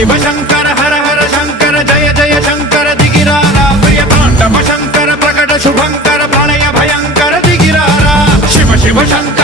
शिव शंकर हर हर शंकर जय जय शंकर दिगिरारा प्रिय तांडव शंकर प्रकट शुभंकर प्रलय भयंकर दिगिरारा शिव शिव शंकर